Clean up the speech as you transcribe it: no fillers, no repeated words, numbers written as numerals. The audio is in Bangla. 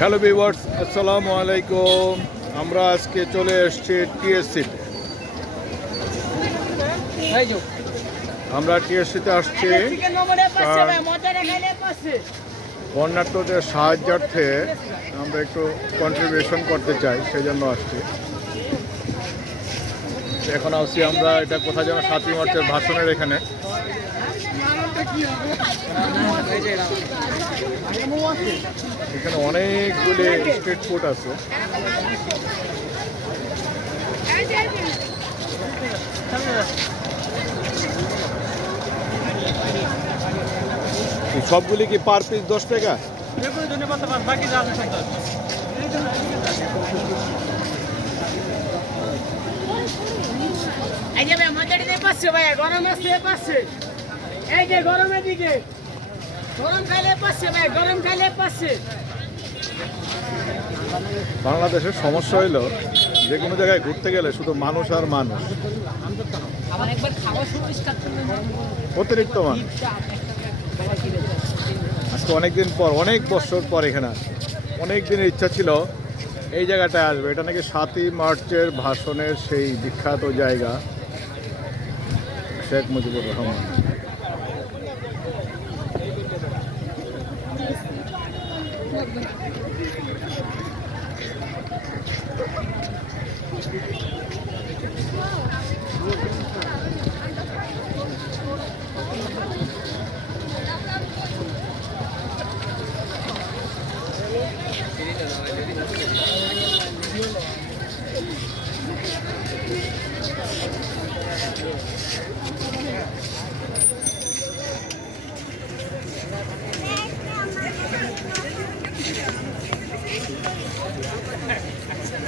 হ্যালো ভিউয়ার্স, আসসালামু আলাইকুম। আমরা আজকে চলে এসেছি টিএসসিতে। আমরা টিএসসিতে আসছি বন্যার্থদের সাহায্যার্থে আমরা একটু কন্ট্রিবিউশন করতে চাই, সেই জন্য আসছি। এখন আসছি আমরা, এটা কোথায় যেন 7ই মার্চের ভাষণের এখানে। এখানে অনেকগুলি স্ট্রিট ফুড আছে। সবগুলি কি পার পিস 10 টাকা? গরম আছে পাচ্ছে, এই যে গরমের দিকে গরম খাইলে পাচ্ছে ভাই, গরম খাইলে পাচ্ছে। বাংলাদেশের সমস্যা হইলো যে কোনো জায়গায় ঘুরতে গেলে শুধু মানুষ আর মানুষ, অতিরিক্ত মানুষ। আজকে অনেকদিন পর, অনেক বছর পর এখানে আসে। অনেক দিনের ইচ্ছা ছিল এই জায়গাটায় আসবে। এটা নাকি 7ই মার্চের ভাষণের সেই বিখ্যাত জায়গা, শেখ মুজিবুর রহমান।